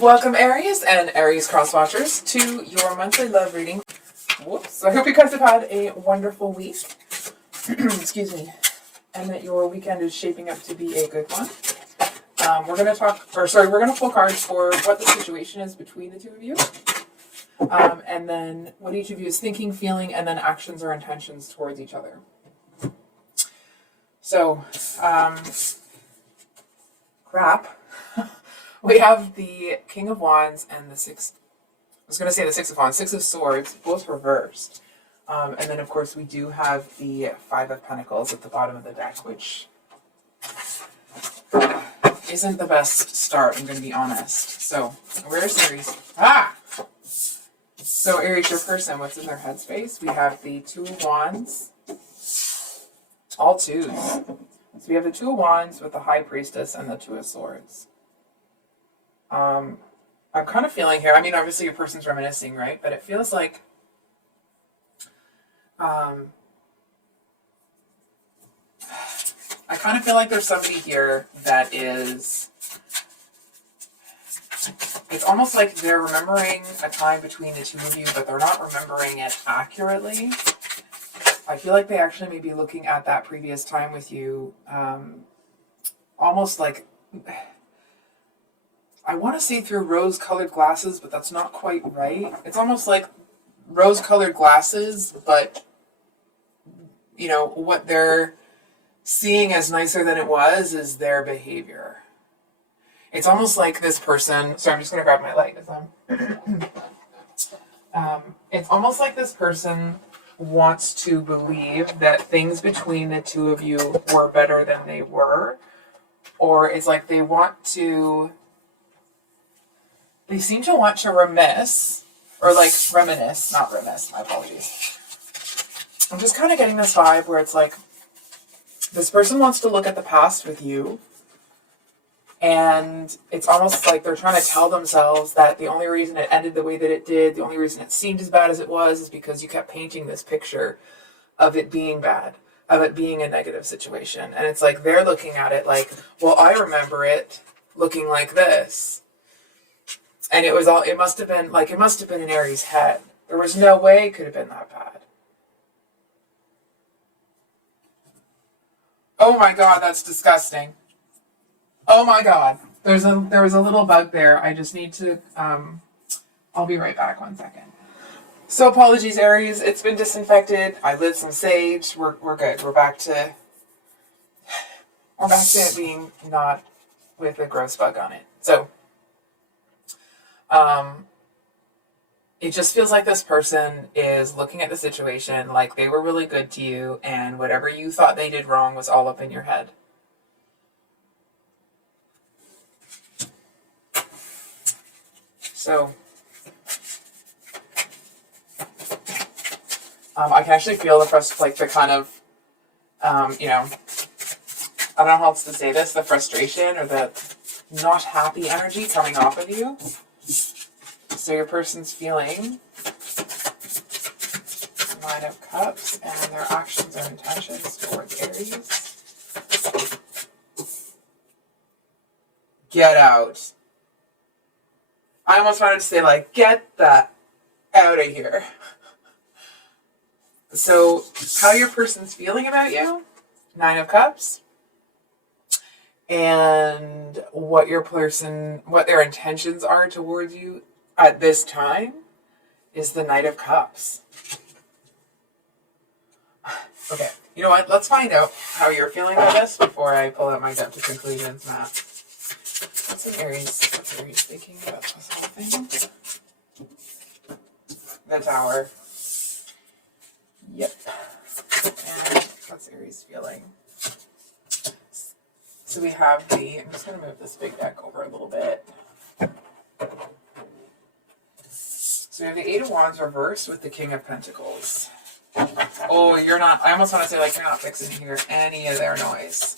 Welcome Aries and Aries cross-watchers to your monthly love reading. Whoops. I hope you guys have had a wonderful week. Excuse me. And that your weekend is shaping up to be a good one. We're going to pull cards for what the situation is between the two of you. And then what each of you is thinking, feeling, and then actions or intentions towards each other. So, crap. We have the King of Wands and the Six of Wands, Six of Swords, both reversed. And then, of course, we do have the Five of Pentacles at the bottom of the deck, which isn't the best start, I'm going to be honest. So, where's Aries? So, Aries, your person, what's in their headspace? We have the Two of Wands, all twos. So, we have the Two of Wands with the High Priestess and the Two of Swords. I'm kind of feeling here, I mean, obviously your person's reminiscing, right? But it feels like, I kind of feel like there's somebody here that is, it's almost like they're remembering a time between the two of you, but they're not remembering it accurately. I feel like they actually may be looking at that previous time with you, almost like, I want to say through rose-colored glasses, but that's not quite right. It's almost like rose-colored glasses, but, you know, what they're seeing as nicer than it was is their behavior. It's almost like this person, sorry, I'm just going to grab my light. It's almost like this person wants to believe that things between the two of you were better than they were, or it's like they seem to want to reminisce, not reminisce, my apologies. I'm just kind of getting this vibe where it's like, this person wants to look at the past with you, and it's almost like they're trying to tell themselves that the only reason it ended the way that it did, the only reason it seemed as bad as it was, is because you kept painting this picture of it being bad, of it being a negative situation. And it's like they're looking at it like, well, I remember it looking like this. And it must have been in Aries' head. There was no way it could have been that bad. Oh my God, that's disgusting. Oh my God. There was a little bug there. I just need to, I'll be right back, 1 second. So apologies, Aries. It's been disinfected. I lit some sage. We're good. We're back to it being not with a gross bug on it. So, it just feels like this person is looking at the situation like they were really good to you, and whatever you thought they did wrong was all up in your head. So, I can actually feel the kind of, I don't know how else to say this, the frustration or the not happy energy coming off of you. So your person's feeling Nine of Cups and their actions or intentions towards Aries. Get out. I almost wanted to say, like, get that out of here. So how your person's feeling about you, Nine of Cups, and what their intentions are towards you at this time is the Knight of Cups. Okay, you know what? Let's find out how you're feeling about this before I pull out my gut to conclusions map. What's Aries thinking about this whole thing? The Tower. Yep. And what's Aries feeling? So we have I'm just going to move this big deck over a little bit. So we have the Eight of Wands reversed with the King of Pentacles. Oh, I almost want to say, like, you're not fixing to hear any of their noise.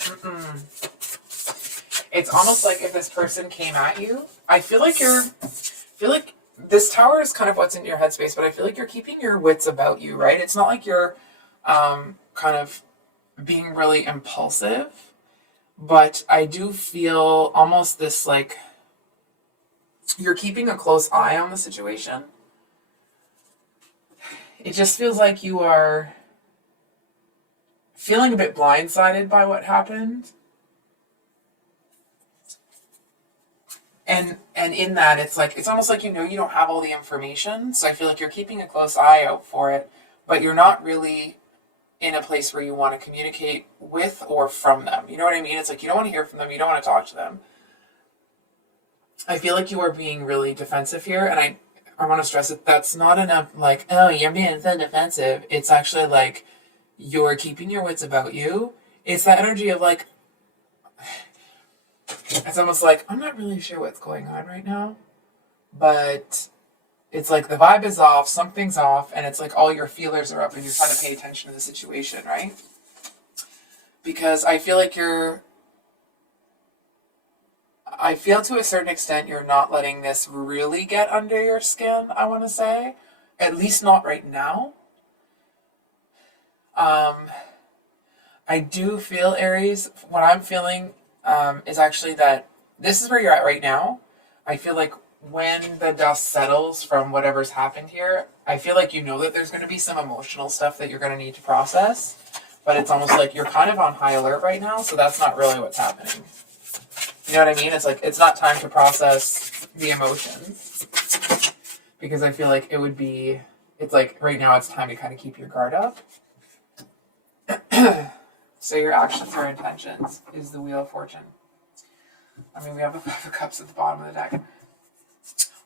It's almost like if this person came at you, I feel like this Tower is kind of what's in your headspace, but I feel like you're keeping your wits about you, right? It's not like you're kind of being really impulsive, but I do feel almost this, like, you're keeping a close eye on the situation. It just feels like you are feeling a bit blindsided by what happened. And in that, it's like, it's almost like, you don't have all the information. So I feel like you're keeping a close eye out for it, but you're not really in a place where you want to communicate with or from them. You know what I mean? It's like, you don't want to hear from them. You don't want to talk to them. I feel like you are being really defensive here. And I want to stress it. That's not enough like, oh, you're being so defensive. It's actually like, you're keeping your wits about you. It's that energy of like, it's almost like, I'm not really sure what's going on right now, but it's like the vibe is off, something's off, and it's like all your feelers are up and you're trying to pay attention to the situation, right? Because I feel like I feel to a certain extent you're not letting this really get under your skin, I want to say. At least not right now. I do feel, Aries, what I'm feeling is actually that this is where you're at right now. I feel like when the dust settles from whatever's happened here, I feel like that there's going to be some emotional stuff that you're going to need to process. But it's almost like you're kind of on high alert right now, so that's not really what's happening. You know what I mean? It's like, it's not time to process the emotions. Because I feel like it's like right now it's time to kind of keep your guard up. So your actions or intentions is the Wheel of Fortune. I mean, we have the Five of Cups at the bottom of the deck.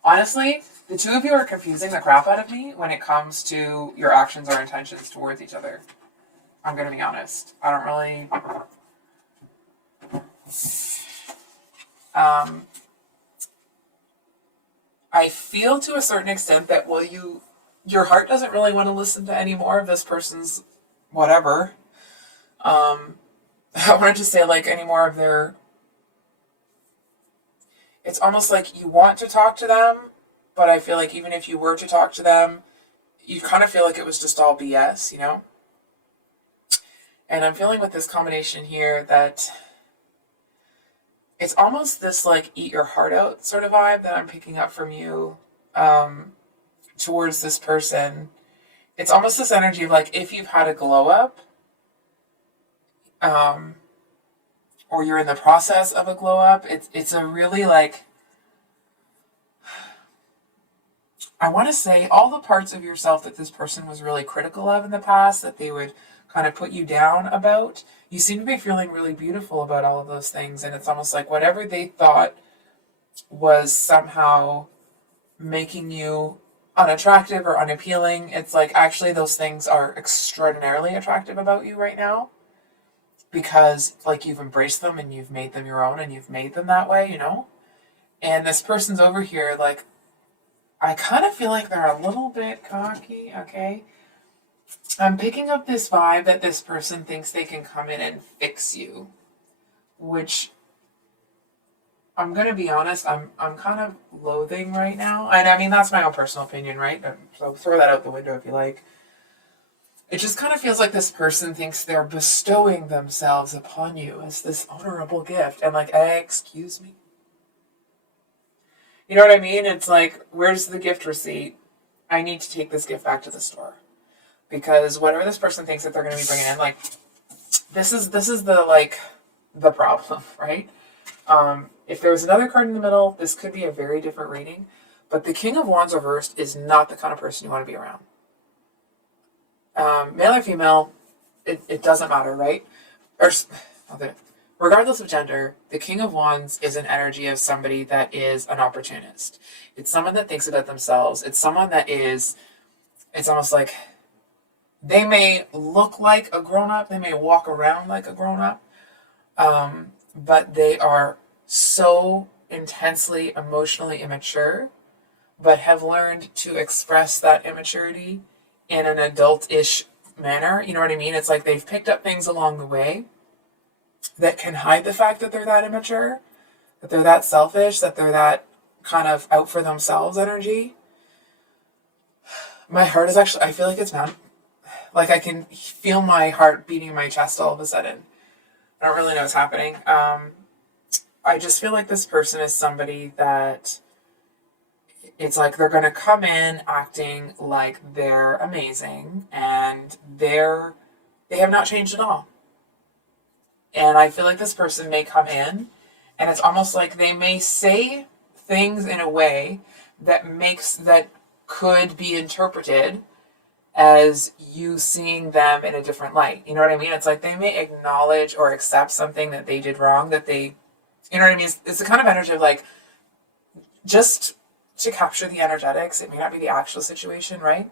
Honestly, the two of you are confusing the crap out of me when it comes to your actions or intentions towards each other. I'm going to be honest. I don't really... I feel to a certain extent that your heart doesn't really want to listen to any more of this person's whatever. I wanted to say like any more of their... It's almost like you want to talk to them, but I feel like even if you were to talk to them, you kind of feel like it was just all BS, And I'm feeling with this combination here that it's almost this like eat your heart out sort of vibe that I'm picking up from you towards this person. It's almost this energy of like, if you've had a glow up, or you're in the process of a glow up, it's a really like, I want to say all the parts of yourself that this person was really critical of in the past, that they would kind of put you down about, you seem to be feeling really beautiful about all of those things. And it's almost like whatever they thought was somehow making you unattractive or unappealing, it's like actually those things are extraordinarily attractive about you right now. Because like you've embraced them and you've made them your own and you've made them that way, And this person's over here, like, I kind of feel like they're a little bit cocky, okay? I'm picking up this vibe that this person thinks they can come in and fix you. Which, I'm going to be honest, I'm kind of loathing right now. And I mean, that's my own personal opinion, right? So throw that out the window if you like. It just kind of feels like this person thinks they're bestowing themselves upon you as this honorable gift. And like, excuse me. You know what I mean? It's like, where's the gift receipt? I need to take this gift back to the store. Because whatever this person thinks that they're going to be bringing in, like, this is the problem, right? If there was another card in the middle, this could be a very different reading. But the King of Wands reversed is not the kind of person you want to be around. Male or female, it doesn't matter, right? Regardless of gender, the King of Wands is an energy of somebody that is an opportunist. It's someone that thinks about themselves. It's someone that it's almost like they may look like a grown-up. They may walk around like a grown-up. But they are so intensely emotionally immature, but have learned to express that immaturity in an adult-ish manner. You know what I mean? It's like they've picked up things along the way that can hide the fact that they're that immature, that they're that selfish, that they're that kind of out for themselves energy. My heart is actually, I feel like it's not, like I can feel my heart beating in my chest all of a sudden. I don't really know what's happening. I just feel like this person is somebody that it's like they're going to come in acting like they're amazing, and they have not changed at all. And I feel like this person may come in and it's almost like they may say things in a way that could be interpreted as you seeing them in a different light. You know what I mean? It's like they may acknowledge or accept something that they did wrong, you know what I mean? It's the kind of energy of like, just to capture the energetics. It may not be the actual situation, right?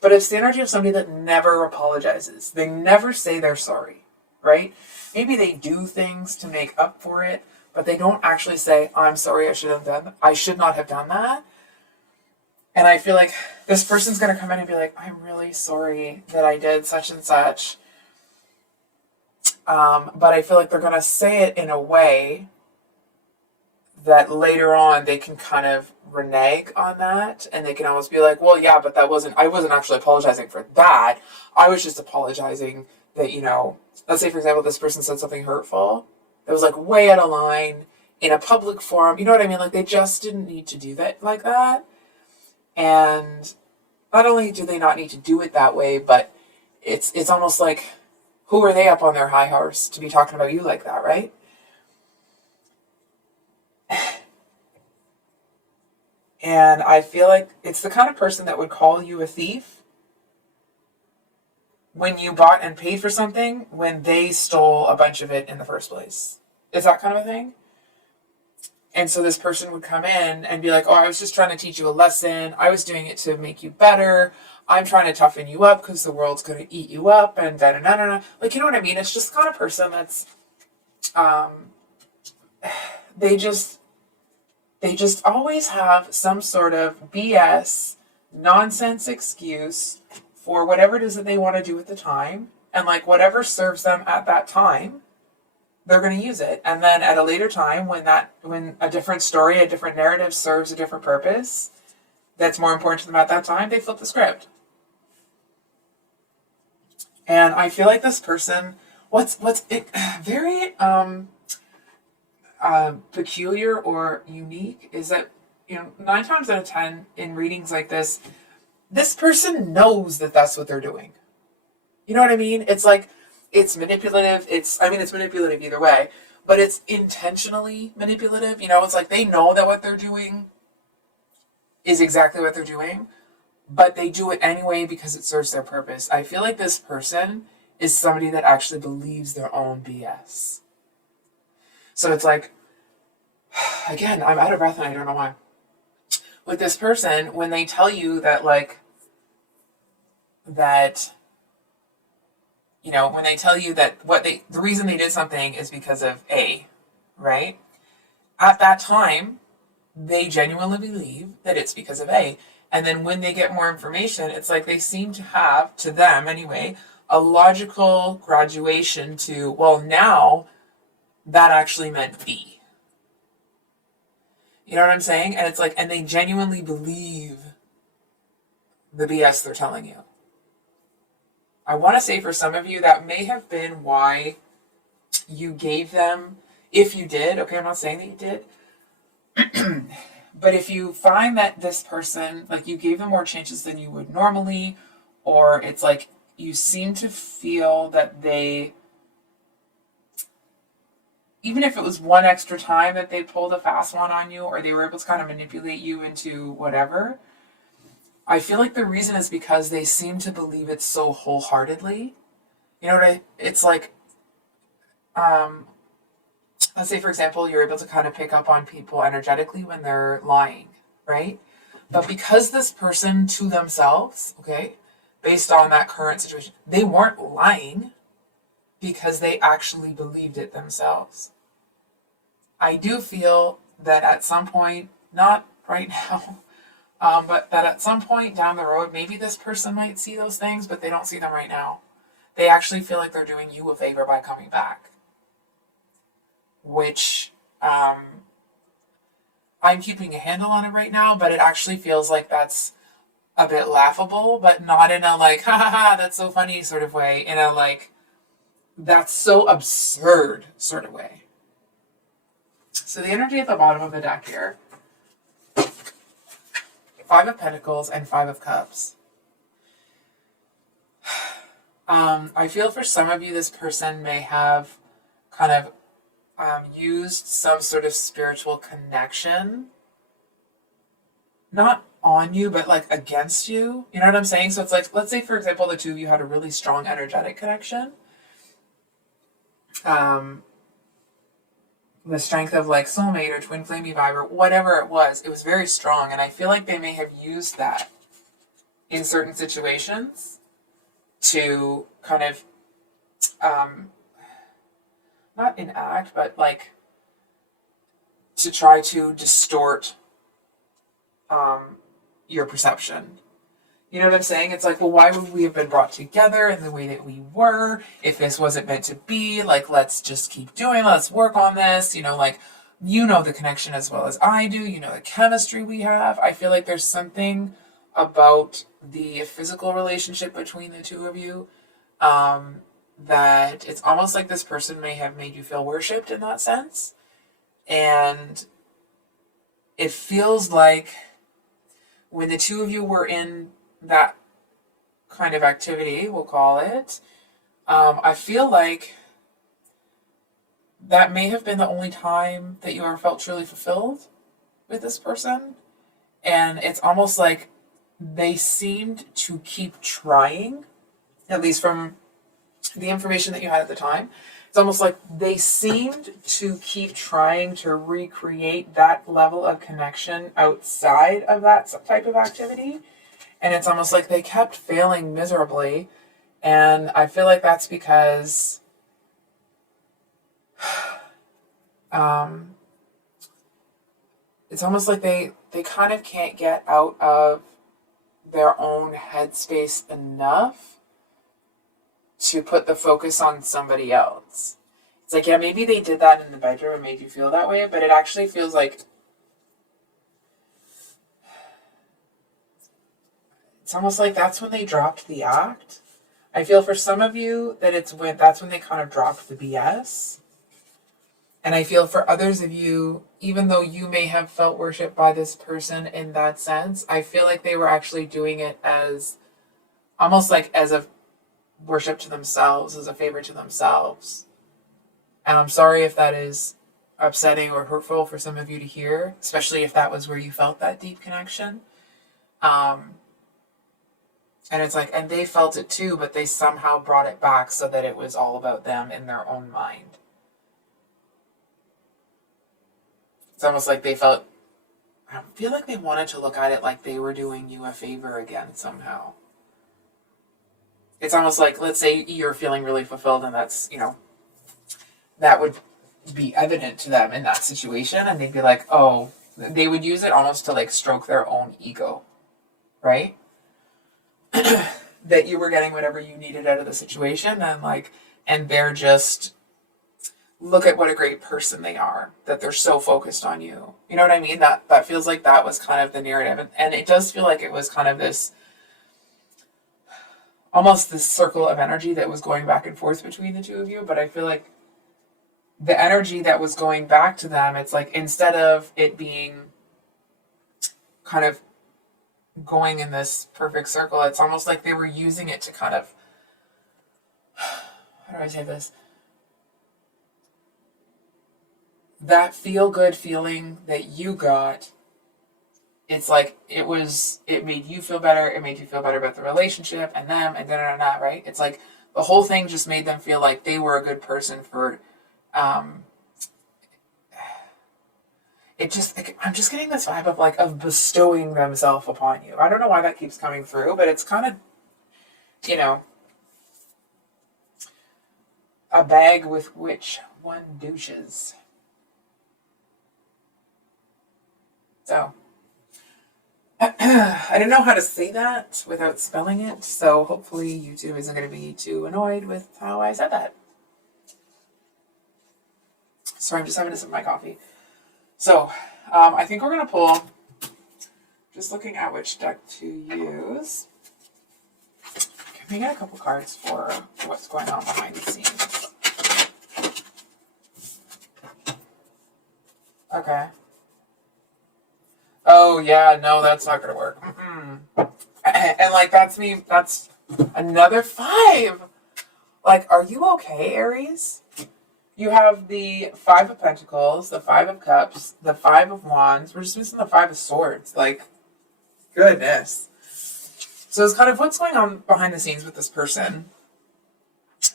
But it's the energy of somebody that never apologizes. They never say they're sorry, right? Maybe they do things to make up for it, but they don't actually say, I'm sorry, I should not have done that. And I feel like this person's going to come in and be like, I'm really sorry that I did such and such. But I feel like they're going to say it in a way that later on they can kind of renege on that. And they can almost be like, well, yeah, but I wasn't actually apologizing for that. I was just apologizing that, let's say, for example, this person said something hurtful that was like way out of line in a public forum. You know what I mean? Like they just didn't need to do that like that. And not only do they not need to do it that way, but it's almost like, who are they up on their high horse to be talking about you like that, right? And I feel like it's the kind of person that would call you a thief when you bought and paid for something when they stole a bunch of it in the first place. Is that kind of a thing? And so this person would come in and be like, oh, I was just trying to teach you a lesson. I was doing it to make you better. I'm trying to toughen you up because the world's going to eat you up and da-da-da-da-da. Like, you know what I mean? It's just the kind of person that's, they just always have some sort of BS, nonsense excuse for whatever it is that they want to do at the time. And like whatever serves them at that time, they're going to use it. And then at a later time, when a different story, a different narrative serves a different purpose that's more important to them at that time, they flip the script. And I feel like this person, what's very peculiar or unique is that 9 times out of 10 in readings like this person knows that that's what they're doing. You know what I mean? It's like, it's manipulative. It's manipulative either way, but it's intentionally manipulative. It's like they know that what they're doing is exactly what they're doing, but they do it anyway because it serves their purpose. I feel like this person is somebody that actually believes their own BS. So it's like, again, I'm out of breath and I don't know why. With this person, when they tell you that, when they tell you that the reason they did something is because of A, right? At that time, they genuinely believe that it's because of A. And then when they get more information, it's like they seem to have, to them anyway, a logical graduation to, well, now that actually meant B. You know what I'm saying? And it's like, and they genuinely believe the BS they're telling you. I want to say for some of you, that may have been why you gave them, if you did, okay, I'm not saying that you did, but if you find that this person, like you gave them more chances than you would normally, or it's like you seem to feel that they, even if it was one extra time that they pulled a fast one on you, or they were able to kind of manipulate you into whatever, I feel like the reason is because they seem to believe it so wholeheartedly. You know it's like, let's say, for example, you're able to kind of pick up on people energetically when they're lying, right? But because this person to themselves, okay, based on that current situation, they weren't lying because they actually believed it themselves. I do feel that at some point, not right now, but that at some point down the road, maybe this person might see those things, but they don't see them right now. They actually feel like they're doing you a favor by coming back. Which, I'm keeping a handle on it right now, but it actually feels like that's a bit laughable, but not in a like, ha ha ha, that's so funny sort of way, in a like, that's so absurd sort of way. So the energy at the bottom of the deck here Five of Pentacles and Five of Cups. I feel for some of you, this person may have kind of used some sort of spiritual connection, not on you, but like against you. You know what I'm saying? So it's like, let's say, for example, the two of you had a really strong energetic connection. The strength of like soulmate or twin flamey vibe or whatever it was very strong. And I feel like they may have used that in certain situations to kind of, not enact, but like to try to distort your perception. You know what I'm saying? It's like, well, why would we have been brought together in the way that we were if this wasn't meant to be? Like, let's just keep doing, let's work on this. You know, like, you know the connection as well as I do. You know the chemistry we have. I feel like there's something about the physical relationship between the two of you that it's almost like this person may have made you feel worshipped in that sense. And it feels like when the two of you were in that kind of activity, we'll call it, I feel like that may have been the only time that you ever felt truly fulfilled with this person. And it's almost like they seemed to keep trying, at least from the information that you had at the time. It's almost like they seemed to keep trying to recreate that level of connection outside of that type of activity. And it's almost like they kept failing miserably. And I feel like that's because it's almost like they kind of can't get out of their own headspace enough to put the focus on somebody else. It's like, yeah, maybe they did that in the bedroom and made you feel that way, but it actually feels like it's almost like that's when they dropped the act. I feel for some of you that that's when they kind of dropped the BS. And I feel for others of you, even though you may have felt worshipped by this person in that sense, I feel like they were actually doing it as almost like as a worship to themselves, as a favor to themselves. And I'm sorry if that is upsetting or hurtful for some of you to hear, especially if that was where you felt that deep connection. And it's like, and they felt it too, but they somehow brought it back so that it was all about them in their own mind. It's almost like they felt, I feel like they wanted to look at it like they were doing you a favor again somehow. It's almost like, let's say you're feeling really fulfilled and that's, you know, that would be evident to them in that situation. And they'd be like, oh, they would use it almost to like stroke their own ego, right? That you were getting whatever you needed out of the situation. And they're just, look at what a great person they are, that they're so focused on you. You know what I mean? That feels like that was kind of the narrative. And it does feel like it was kind of this, almost this circle of energy that was going back and forth between the two of you. But I feel like the energy that was going back to them, it's like instead of it being kind of going in this perfect circle, it's almost like they were using it to kind of, how do I say this? That feel-good feeling that you got, it's like it made you feel better, it made you feel better about the relationship and them and da-da-da-da, right? It's like the whole thing just made them feel like they were a good person for, it just, I'm just getting this vibe of bestowing themselves upon you. I don't know why that keeps coming through, but it's kind of, you know, a bag with which one douches. So, I don't know how to say that without spelling it, so hopefully YouTube isn't going to be too annoyed with how I said that. Sorry, I'm just having a sip of my coffee. So, I think we're going to pull, just looking at which deck to use. Can we get a couple cards for what's going on behind the scenes? Okay. oh yeah, no, that's not gonna work. And like, that's me, that's another 5. Like, are you okay, Aries? You have the 5 of Pentacles, the 5 of Cups, the 5 of Wands. We're just missing the 5 of Swords. Like, goodness. So it's kind of what's going on behind the scenes with this person.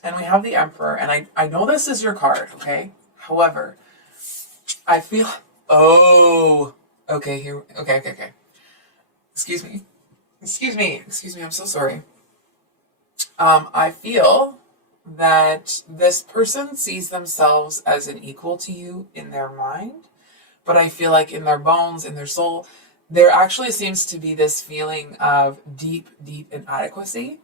And we have the Emperor, and I know this is your card, okay? However, I feel, oh, okay, here, okay. Excuse me, I'm so sorry. I feel that this person sees themselves as an equal to you in their mind, but I feel like in their bones, in their soul, there actually seems to be this feeling of deep inadequacy.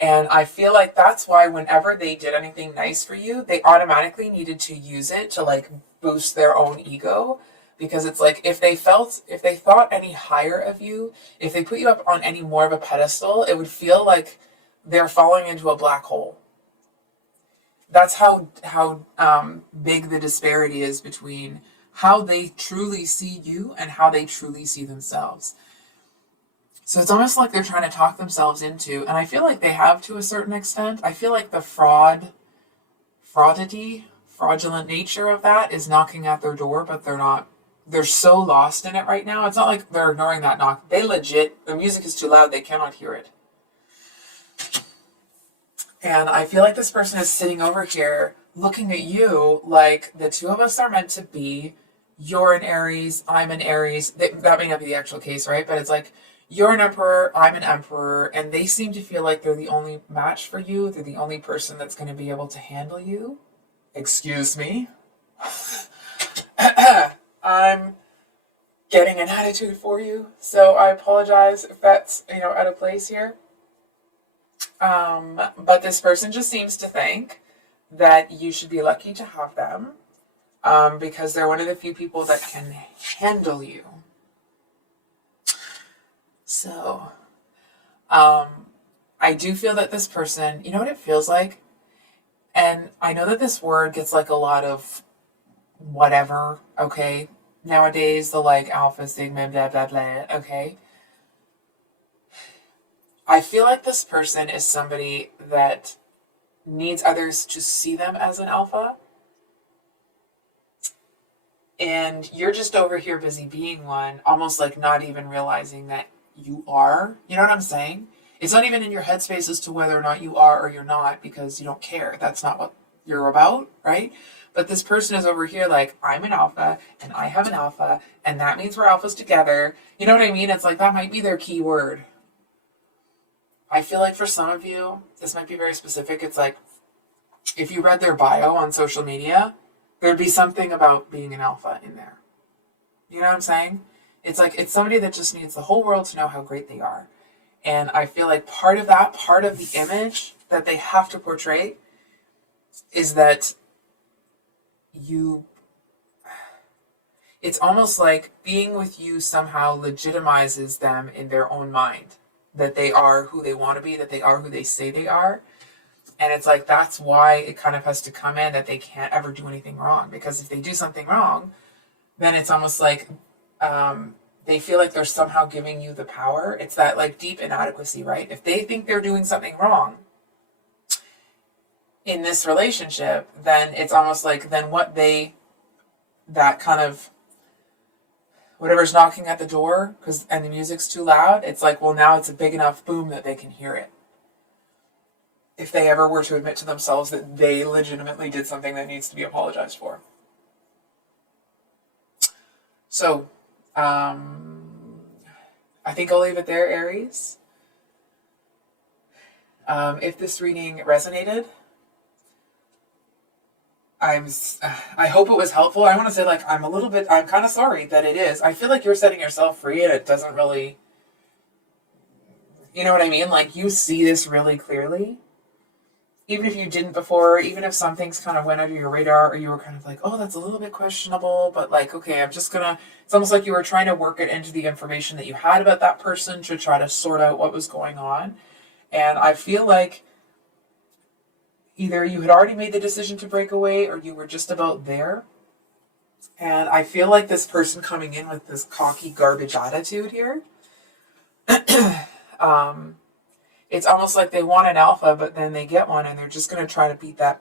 And I feel like that's why whenever they did anything nice for you, they automatically needed to use it to like boost their own ego. Because it's like, if they thought any higher of you, if they put you up on any more of a pedestal, it would feel like they're falling into a black hole. That's how big the disparity is between how they truly see you and how they truly see themselves. So it's almost like they're trying to talk themselves into, and I feel like they have to a certain extent. I feel like the fraudulent nature of that is knocking at their door, but they're so lost in it right now. It's not like they're ignoring that knock. They legit, the music is too loud, they cannot hear it. And I feel like this person is sitting over here looking at you like the two of us are meant to be. You're an Aries, I'm an Aries. That may not be the actual case, right? But it's like, you're an Emperor, I'm an Emperor, and they seem to feel like they're the only match for you. They're the only person that's going to be able to handle you. Excuse me. I'm getting an attitude for you, so I apologize if that's, out of place here. But this person just seems to think that you should be lucky to have them, because they're one of the few people that can handle you. So, I do feel that this person, you know what it feels like? And I know that this word gets like a lot of whatever, okay? Nowadays, the like alpha, sigma, blah, blah, blah, okay? I feel like this person is somebody that needs others to see them as an alpha. And you're just over here busy being one, almost like not even realizing that you are. You know what I'm saying? It's not even in your headspace as to whether or not you are or you're not, because you don't care. That's not what you're about, right? But this person is over here like, I'm an alpha and I have an alpha and that means we're alphas together. You know what I mean? It's like that might be their key word. I feel like for some of you, this might be very specific. It's like, if you read their bio on social media, there'd be something about being an alpha in there. You know what I'm saying? It's like, it's somebody that just needs the whole world to know how great they are. And I feel like part of the image that they have to portray is that it's almost like being with you somehow legitimizes them in their own mind. That they are who they want to be, that they are who they say they are. And it's like, that's why it kind of has to come in that they can't ever do anything wrong. Because if they do something wrong, then it's almost like they feel like they're somehow giving you the power. It's that like deep inadequacy, right? If they think they're doing something wrong in this relationship, then it's almost like then that kind of whatever's knocking at the door and the music's too loud, it's like, well, now it's a big enough boom that they can hear it. If they ever were to admit to themselves that they legitimately did something that needs to be apologized for. So, I think I'll leave it there, Aries. If this reading resonated, I hope it was helpful. I want to say, like, I'm kind of sorry that it is. I feel like you're setting yourself free and it doesn't really, you know what I mean? Like, you see this really clearly. Even if you didn't before, even if some things kind of went under your radar or you were kind of like, oh, that's a little bit questionable, but like, okay, it's almost like you were trying to work it into the information that you had about that person to try to sort out what was going on. And I feel like either you had already made the decision to break away or you were just about there. And I feel like this person coming in with this cocky garbage attitude here, it's almost like they want an alpha, but then they get one and they're just going to try to beat that,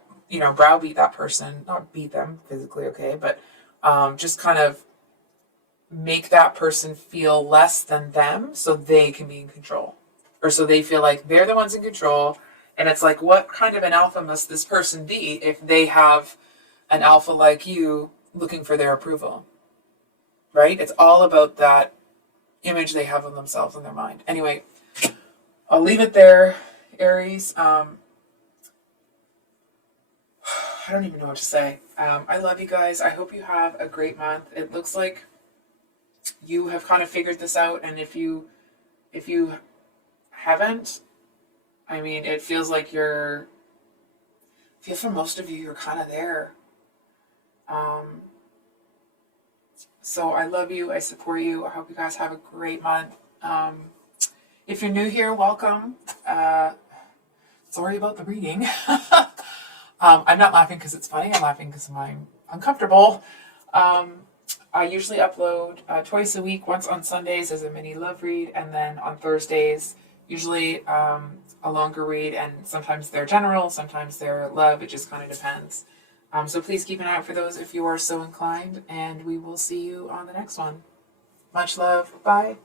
browbeat that person, not beat them physically, okay, but just kind of make that person feel less than them so they can be in control. Or so they feel like they're the ones in control. And it's like, what kind of an alpha must this person be if they have an alpha like you looking for their approval? Right? It's all about that image they have of themselves in their mind. Anyway, I'll leave it there, Aries. I don't even know what to say. I love you guys. I hope you have a great month. It looks like you have kind of figured this out, and if you haven't, I mean, it feels like for most of you, you're kind of there. So I love you. I support you. I hope you guys have a great month. If you're new here, welcome. Sorry about the reading. I'm not laughing because it's funny. I'm laughing because I'm uncomfortable. I usually upload twice a week, once on Sundays as a mini love read, and then on Thursdays, usually a longer read, and sometimes they're general, sometimes they're love. It just kind of depends. So please keep an eye out for those if you are so inclined, and we will see you on the next one. Much love. Bye.